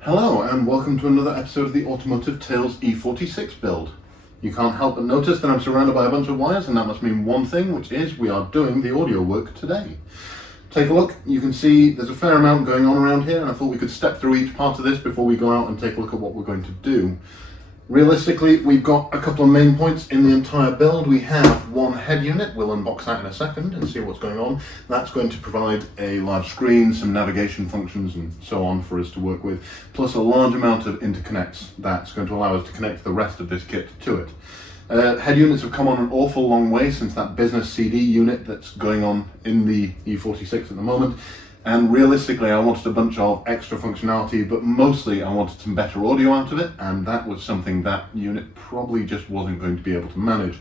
Hello and welcome to another episode of the Automotive Tales E46 build. You can't help but notice that I'm surrounded by a bunch of wires, and that must mean one thing, which is we are doing the audio work today. Take a look, you can see there's a fair amount going on around here, and I thought we could step through each part of this before we go out and take a look at what we're going to do. Realistically, we've got a couple of main points in the entire build. We have one head unit, we'll unbox that in a second and see what's going on. That's going to provide a large screen, some navigation functions and so on for us to work with, plus a large amount of interconnects that's going to allow us to connect the rest of this kit to it. Head units have come on an awful long way since that business CD unit that's going on in the E46 at the moment. And realistically, I wanted a bunch of extra functionality, but mostly I wanted some better audio out of it, and that was something that unit probably just wasn't going to be able to manage.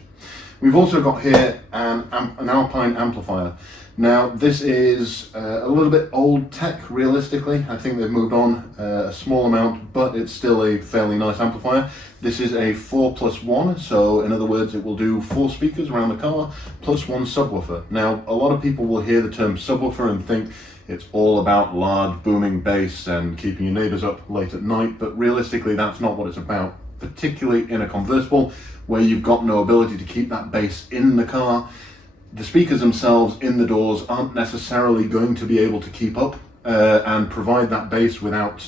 We've also got here an Alpine amplifier. Now, this is a little bit old tech, realistically. I think they've moved on a small amount, but it's still a fairly nice amplifier. This is a 4+1, so in other words, it will do 4 speakers around the car, plus 1 subwoofer. Now, a lot of people will hear the term subwoofer and think it's all about large booming bass and keeping your neighbours up late at night, but realistically that's not what it's about, particularly in a convertible where you've got no ability to keep that bass in the car. The speakers themselves in the doors aren't necessarily going to be able to keep up and provide that bass without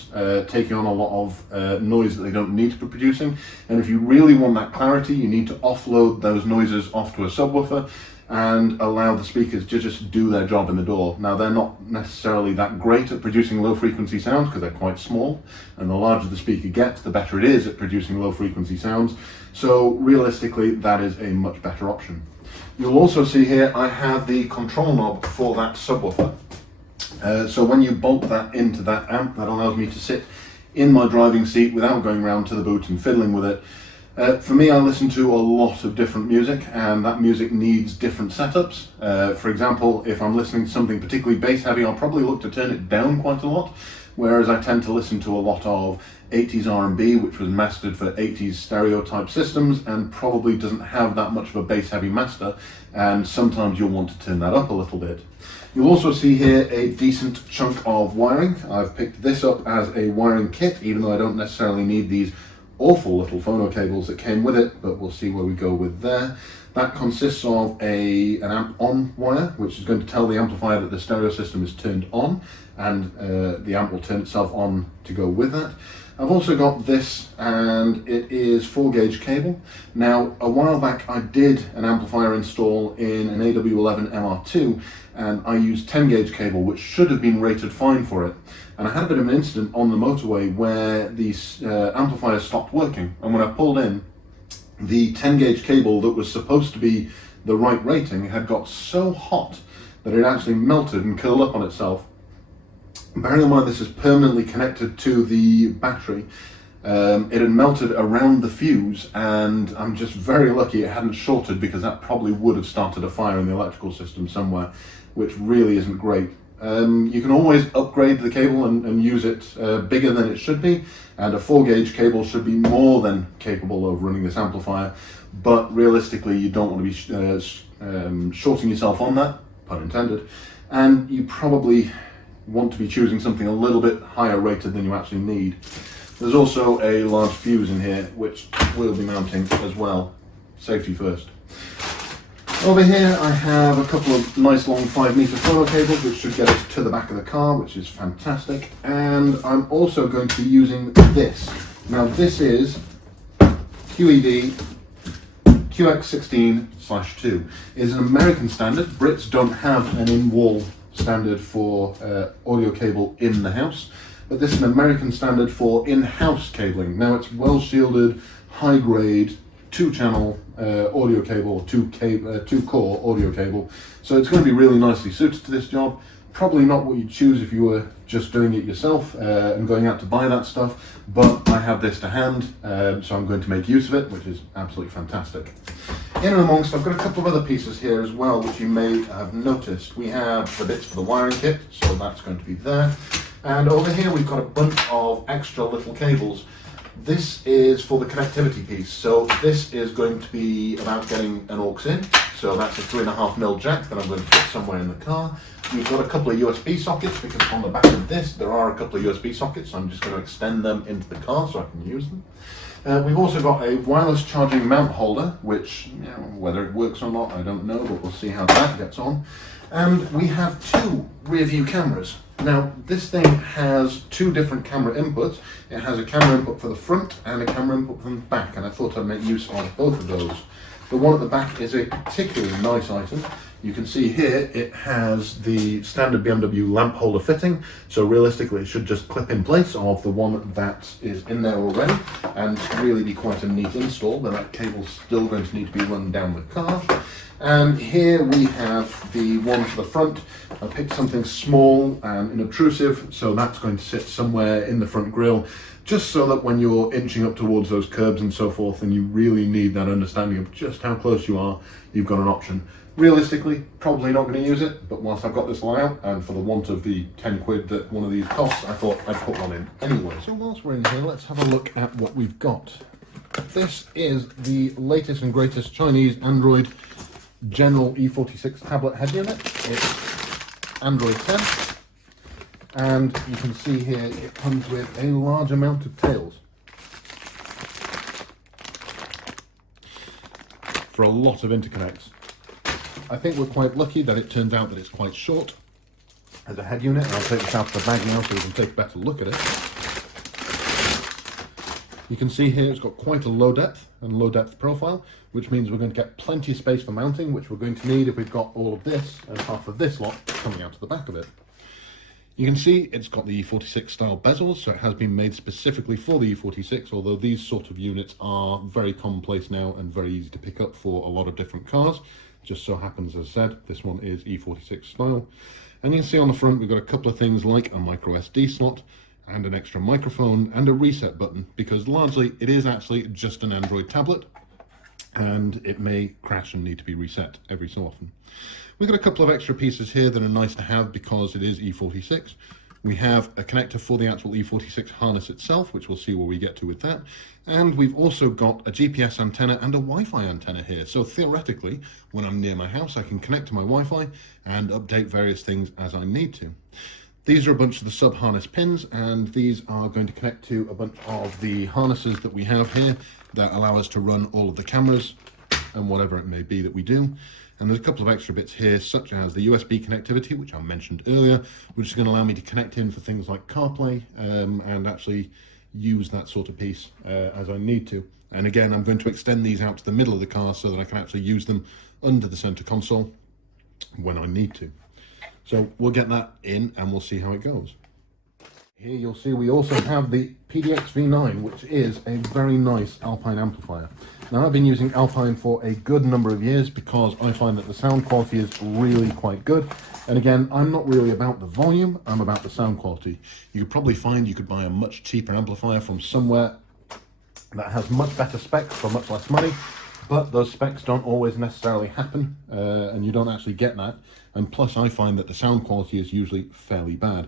taking on a lot of noise that they don't need to be producing. And if you really want that clarity, you need to offload those noises off to a subwoofer and allow the speakers to just do their job in the door. Now, they're not necessarily that great at producing low frequency sounds because they're quite small, and the larger the speaker gets, the better it is at producing low frequency sounds. So realistically, that is a much better option. You'll also see here I have the control knob for that subwoofer. So when you bolt that into that amp, that allows me to sit in my driving seat without going around to the boot and fiddling with it. For me, I listen to a lot of different music, and that music needs different setups. For example, if I'm listening to something particularly bass heavy, I'll probably look to turn it down quite a lot, whereas I tend to listen to a lot of 80s R&B, which was mastered for 80s stereotype systems and probably doesn't have that much of a bass heavy master, and sometimes you'll want to turn that up a little bit. You'll also see here a decent chunk of wiring. I've picked this up as a wiring kit, even though I don't necessarily need these awful little phono cables that came with it, but we'll see where we go with there. That consists of an amp on wire, which is going to tell the amplifier that the stereo system is turned on, and the amp will turn itself on to go with that. I've also got this, and it is 4-gauge cable. Now, a while back I did an amplifier install in an AW11 MR2, and I used 10-gauge cable, which should have been rated fine for it. And I had a bit of an incident on the motorway where the amplifier stopped working, and when I pulled in, the 10-gauge cable that was supposed to be the right rating had got so hot that it actually melted and curled up on itself. Bearing in mind this is permanently connected to the battery, it had melted around the fuse, and I'm just very lucky it hadn't shorted, because that probably would have started a fire in the electrical system somewhere, which really isn't great. You can always upgrade the cable and use it bigger than it should be, and a 4-gauge cable should be more than capable of running this amplifier, but realistically you don't want to be shorting yourself on that, pun intended, and you probably want to be choosing something a little bit higher rated than you actually need. There's also a large fuse in here which we'll be mounting as well, safety first. Over here I have a couple of nice long 5-meter phono cables which should get us to the back of the car, which is fantastic, and I'm also going to be using this. Now this is QED QX16/2. It's an American standard. Brits don't have an in-wall standard for audio cable in the house, but this is an American standard for in-house cabling. Now it's well shielded, high grade, 2-channel audio cable, 2-core audio cable, so it's going to be really nicely suited to this job. Probably not what you'd choose if you were just doing it yourself and going out to buy that stuff, but I have this to hand, so I'm going to make use of it, which is absolutely fantastic. In and amongst, I've got a couple of other pieces here as well, which you may have noticed. We have the bits for the wiring kit, so that's going to be there. And over here we've got a bunch of extra little cables. This is for the connectivity piece, so this is going to be about getting an aux in. So that's a 3.5mm jack that I'm going to put somewhere in the car. We've got a couple of USB sockets, because on the back of this there are a couple of USB sockets, so I'm just going to extend them into the car so I can use them. We've also got a wireless charging mount holder, which, you know, whether it works or not, I don't know, but we'll see how that gets on. And we have two rear view cameras. Now, this thing has two different camera inputs. It has a camera input for the front and a camera input from the back, and I thought I'd make use of both of those. The one at the back is a particularly nice item. You can see here it has the standard BMW lamp holder fitting, so realistically it should just clip in place of the one that is in there already and really be quite a neat install, but that cable's still going to need to be run down the car. And here we have the one for the front. I picked something small and inobtrusive, so that's going to sit somewhere in the front grille, just so that when you're inching up towards those curbs and so forth and you really need that understanding of just how close you are, you've got an option. Realistically, probably not going to use it, but whilst I've got this line out, and for the want of the 10 quid that one of these costs, I thought I'd put one in anyway. So whilst we're in here, let's have a look at what we've got. This is the latest and greatest Chinese Android General E46 tablet head unit. It's Android 10, and you can see here it comes with a large amount of tails for a lot of interconnects. I think we're quite lucky that it turns out that it's quite short as a head unit, and I'll take this out of the bag now so we can take a better look at it. You can see here it's got quite a low depth and low depth profile, which means we're going to get plenty of space for mounting, which we're going to need if we've got all of this and half of this lot coming out of the back of it. You can see it's got the E46 style bezels, so it has been made specifically for the E46, although these sort of units are very commonplace now and very easy to pick up for a lot of different cars. Just so happens, as I said, this one is E46 style. And you can see on the front we've got a couple of things like a micro SD slot and an extra microphone and a reset button, because largely it is actually just an Android tablet and it may crash and need to be reset every so often. We've got a couple of extra pieces here that are nice to have because it is E46. We have a connector for the actual E46 harness itself, which we'll see where we get to with that. And we've also got a GPS antenna and a Wi-Fi antenna here. So theoretically, when I'm near my house, I can connect to my Wi-Fi and update various things as I need to. These are a bunch of the sub-harness pins, and these are going to connect to a bunch of the harnesses that we have here that allow us to run all of the cameras and whatever it may be that we do. And there's a couple of extra bits here, such as the USB connectivity, which I mentioned earlier, which is going to allow me to connect in for things like CarPlay and actually use that sort of piece as I need to. And again, I'm going to extend these out to the middle of the car so that I can actually use them under the center console when I need to. So we'll get that in and we'll see how it goes. Here you'll see we also have the PDX V9, which is a very nice Alpine amplifier. Now, I've been using Alpine for a good number of years because I find that the sound quality is really quite good. And again, I'm not really about the volume, I'm about the sound quality. You could probably find you could buy a much cheaper amplifier from somewhere that has much better specs for much less money, but those specs don't always necessarily happen, and you don't actually get that. And plus, I find that the sound quality is usually fairly bad.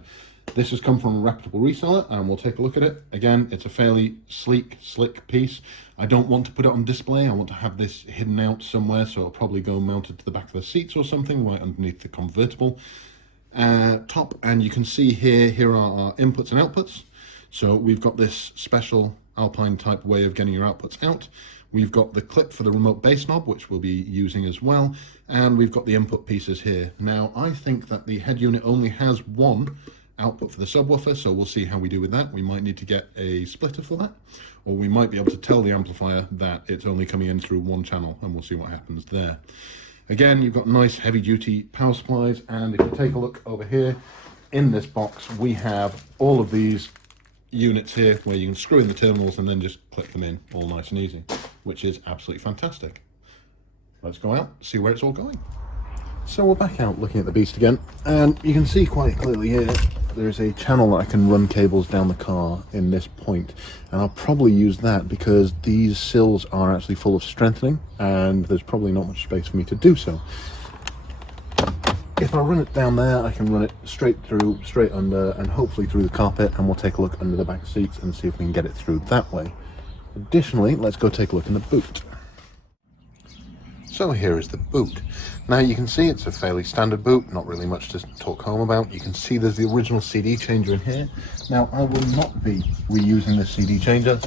This has come from a reputable reseller, and we'll take a look at it. Again, it's a fairly sleek, slick piece. I don't want to put it on display. I want to have this hidden out somewhere, so it'll probably go mounted to the back of the seats or something, right underneath the convertible top. And you can see here are our inputs and outputs. So we've got this special Alpine type way of getting your outputs out. We've got the clip for the remote bass knob, which we'll be using as well. And we've got the input pieces here. Now, I think that the head unit only has one output for the subwoofer, so we'll see how we do with that. We might need to get a splitter for that, or we might be able to tell the amplifier that it's only coming in through one channel, and we'll see what happens there. Again, you've got nice heavy duty power supplies, and if you take a look over here in this box, we have all of these units here where you can screw in the terminals and then just click them in all nice and easy, which is absolutely fantastic. Let's go out, see where it's all going. So we're back out looking at the beast again, and you can see quite clearly here there's a channel that I can run cables down the car in this point, and I'll probably use that because these sills are actually full of strengthening and there's probably not much space for me to do so. If I run it down there, I can run it straight through, straight under, and hopefully through the carpet, and we'll take a look under the back seats and see if we can get it through that way. Additionally, let's go take a look in the boot. So here is the boot. Now you can see it's a fairly standard boot, not really much to talk home about. You can see there's the original CD changer in here. Now I will not be reusing this CD changer.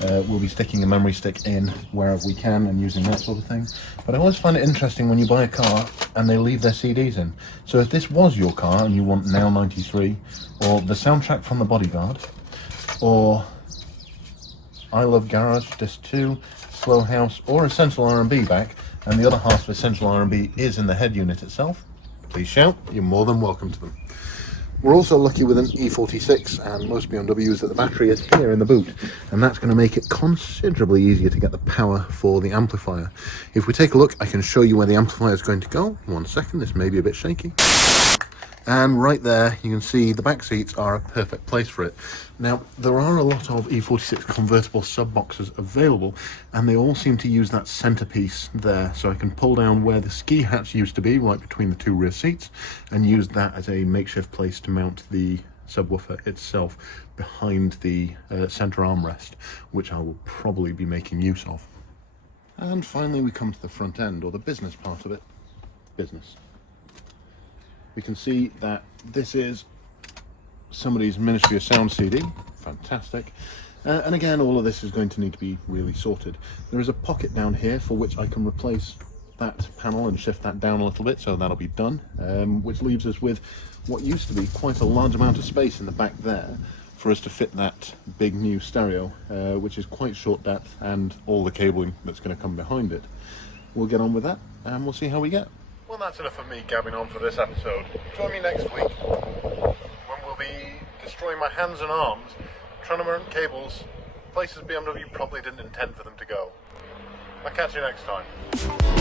We'll be sticking a memory stick in wherever we can and using that sort of thing. But I always find it interesting when you buy a car and they leave their CDs in. So if this was your car and you want Now 93, or the soundtrack from The Bodyguard, or I Love Garage Disc 2, Slow House, or Essential R&B back, and the other half of Essential R&B is in the head unit itself, please shout, you're more than welcome to them. We're also lucky with an E46, and most BMWs that the battery is here in the boot, and that's going to make it considerably easier to get the power for the amplifier. If we take a look, I can show you where the amplifier is going to go. 1 second, this may be a bit shaky. And right there, you can see the back seats are a perfect place for it. Now, there are a lot of E46 convertible sub boxes available, and they all seem to use that centerpiece there. So I can pull down where the ski hatch used to be, right between the two rear seats, and use that as a makeshift place to mount the subwoofer itself behind the center armrest, which I will probably be making use of. And finally, we come to the front end, or the business part of it. Business. We can see that this is somebody's Ministry of Sound CD, fantastic. And again, all of this is going to need to be really sorted. There is a pocket down here for which I can replace that panel and shift that down a little bit, so that'll be done. Which leaves us with what used to be quite a large amount of space in the back there for us to fit that big new stereo, which is quite short depth, and all the cabling that's going to come behind it. We'll get on with that and we'll see how we get. Well, that's enough of me gabbing on for this episode. Join me next week when we'll be destroying my hands and arms trying to mount cables places BMW probably didn't intend for them to go. I'll catch you next time.